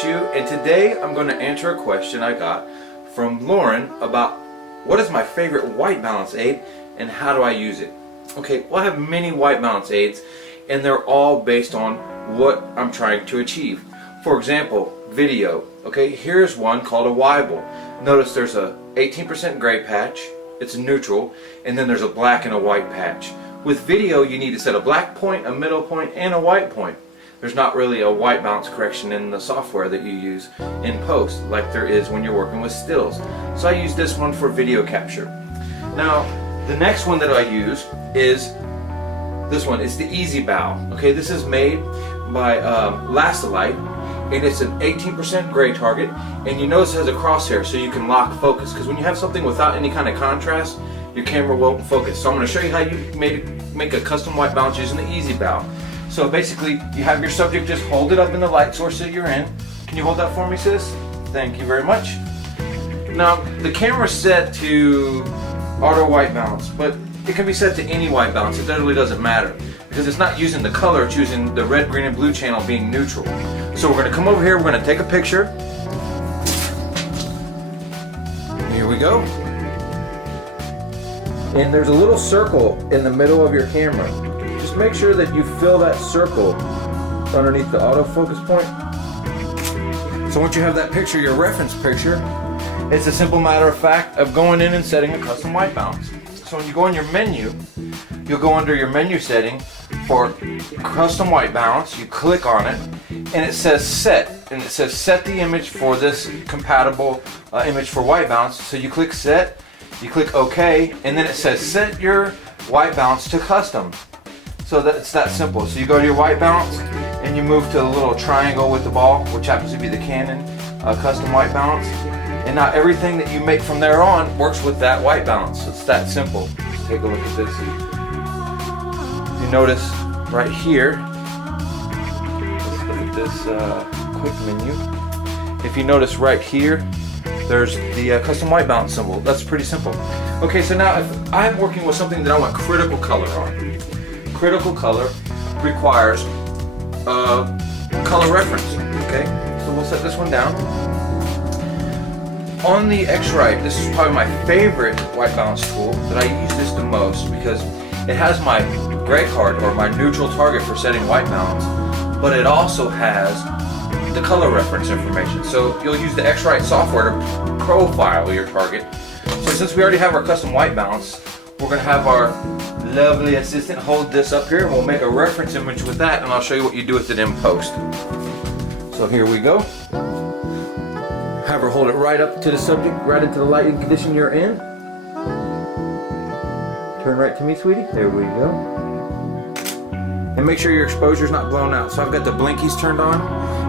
bless you, and today I'm going to answer a question I got from Lauren about what is my favorite white balance aid and how do I use it. Okay, well, I have many white balance aids and they're all based on what I'm trying to achieve. For example, video. Okay, here's one called a Weibull. Notice there's a 18% gray patch, it's neutral, and then there's a black and a white patch. With video you need to set a black point, a middle point, and a white point. There's not really a white balance correction in the software that you use in post like there is when you're working with stills. So I use this one for video capture. Now the next one that I use is this one. It's the easi bow. Okay, this is made by Elastilite, and it's an 18% gray target, and you notice it has a crosshair so you can lock focus, because when you have something without any kind of contrast your camera won't focus. So I'm going to show you how you make a custom white balance using the easi bow. So basically, you have your subject just hold it up in the light source that you're in. Can you hold that for me, sis? Thank you very much. Now, the camera's set to auto white balance, but it can be set to any white balance. It really doesn't matter because it's not using the color, it's using the red, green, and blue channel being neutral. So we're going to come over here, we're going to take a picture. Here we go. And there's a little circle in the middle of your camera. Just make sure that you fill that circle underneath the autofocus point. So once you have that picture, your reference picture, it's a simple matter of fact of going in and setting a custom white balance. So when you go in your menu, you'll go under your menu setting for custom white balance, you click on it, and it says set, and it says set the image for this compatible image for white balance. So you click set, you click OK, and then it says set your white balance to custom. So it's that simple. So you go to your white balance and you move to the little triangle with the ball, which happens to be the Canon custom white balance. And now everything that you make from there on works with that white balance. It's that simple. Let's take a look at this. You notice right here, let's look at this quick menu. If you notice right here, there's the custom white balance symbol. That's pretty simple. Okay, so now if I'm working with something that I want critical color on, critical color requires color reference. Okay, so we'll set this one down. On the X-Rite, this is probably my favorite white balance tool that I use this the most because it has my gray card or my neutral target for setting white balance, but it also has the color reference information. So you'll use the X-Rite software to profile your target. So since we already have our custom white balance, we're going to have our lovely assistant hold this up here and we'll make a reference image with that, and I'll show you what you do with it in post. So here we go. Have her hold it right up to the subject, right into the lighting condition you're in. Turn right to me, sweetie. There we go. And make sure your exposure's not blown out. So I've got the blinkies turned on,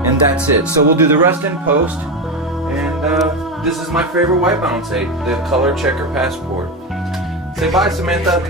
and that's it. So we'll do the rest in post. And this is my favorite white balance aid, the Color Checker Passport. Say bye, Samantha.